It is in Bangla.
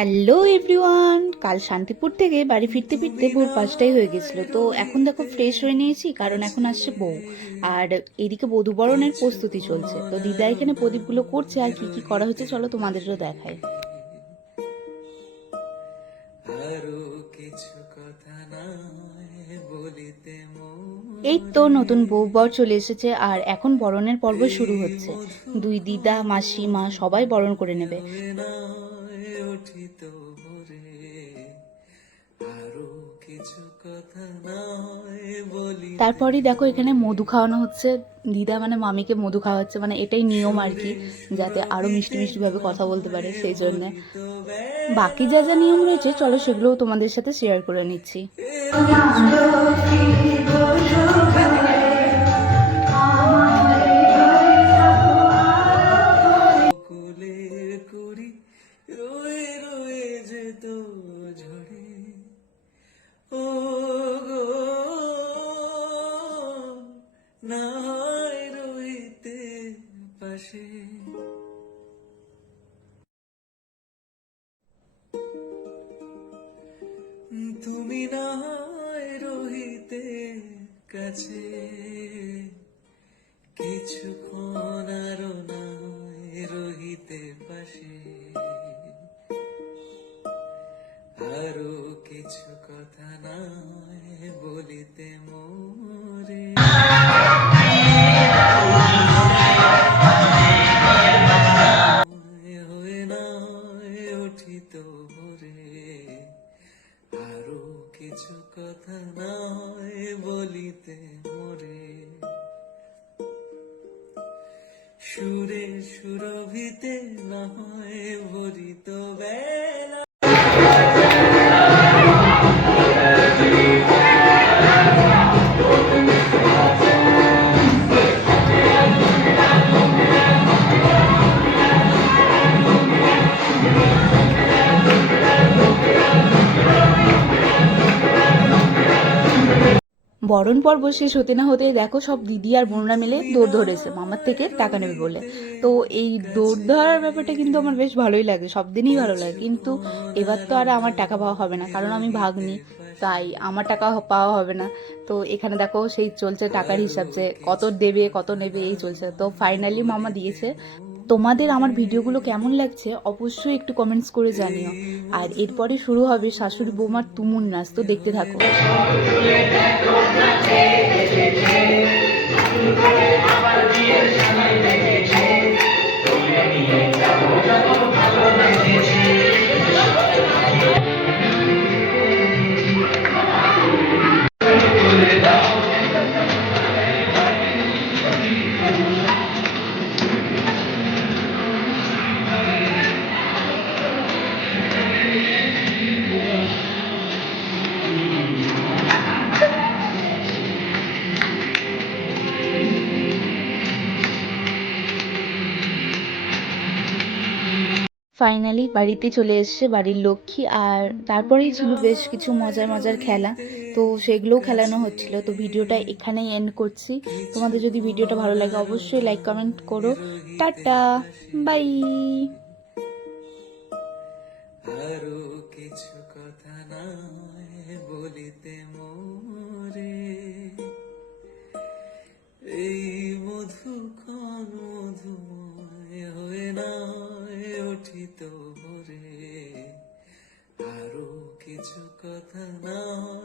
হ্যালো এভরিওয়ান, কাল শান্তিপুর থেকে বাড়ি ফিরতে ফিরতে ভোর 5টাই হয়ে গেছিলো। তো এখন দেখো ফ্রেশ হয়ে নিয়েছি, কারণ এখন আসছে বউ। আর এদিকে বধূবরণের প্রস্তুতি চলছে। তো দিদা এখানে প্রদীপগুলো করছে, আর কি কি করা হচ্ছে চলো তোমাদেরও দেখাই। এই তো নতুন বউ বর চলে এসেছে, আর এখন বরণের পর্ব শুরু হচ্ছে। দুই দিদা মাসি মা সবাই বরণ করে নেবে। তারপরই দেখো এখানে মধু খাওয়ানো হচ্ছে। দিদা মানে মামিকে মধু খাওয়াচ্ছে, মানে এটাই নিয়ম আর কি, যাতে আরো মিষ্টি মিষ্টি ভাবে কথা বলতে পারে, সেই জন্য। বাকি যা যা নিয়ম রয়েছে চলো সেগুলোও তোমাদের সাথে শেয়ার করে নিচ্ছি। তুমি না হয় রহিতে কাছে, কিছুক্ষণ আরো নয় রহিতে পাশে, আরো কিছু কথা নয় বলিতে মোরে। হয়ে নয় উঠিত ভোরে, আরো কিছু কথা নয় বলিতে মোরে। সুরে সুরভিতে না হয় ভরিত বেলা। বরণ পর্ব শেষ হতে না হতে দেখো সব দিদি আর বোনরা মিলে দৌড় ধরেছে মামার থেকে টাকা নেবে বলে। তো এই দৌড় ধরার ব্যাপারটা কিন্তু আমার বেশ ভালোই লাগে, সব দিনই ভালো লাগে। কিন্তু এবার তো আর আমার টাকা পাওয়া হবে না, কারণ আমি ভাগ্নি, তাই আমার টাকা পাওয়া হবে না। তো এখানে দেখো সেই চলছে টাকার হিসাব, যে কত দেবে কত নেবে এই চলছে। তো ফাইনালি মামা দিয়েছে। তোমাদের আমার ভিডিওগুলো কেমন লাগছে অবশ্যই একটু কমেন্টস করে জানিও। আর এরপরে শুরু হবে শাশুড়ি বৌমার তুমুল নাচ, তো দেখতে থাকো। ফাইনালি বাড়িতে চলে এসেছে বাড়ির লক্ষ্মী। আর তারপরেই ছিল বেশ কিছু মজার মজার খেলা, তো সেগুলোও খেলানো হচ্ছিল। তো ভিডিওটা এখানেই এন্ড করছি। তোমাদের যদি ভিডিওটা ভালো লাগে অবশ্যই লাইক কমেন্ট করো। টাটা, বাই। আরো কিছু কথা নয় বলিতে মোরে, এই মধুক্ষণ মধুময় হয়ে নয় উঠিত ভোরে, আরো কিছু কথা নয়।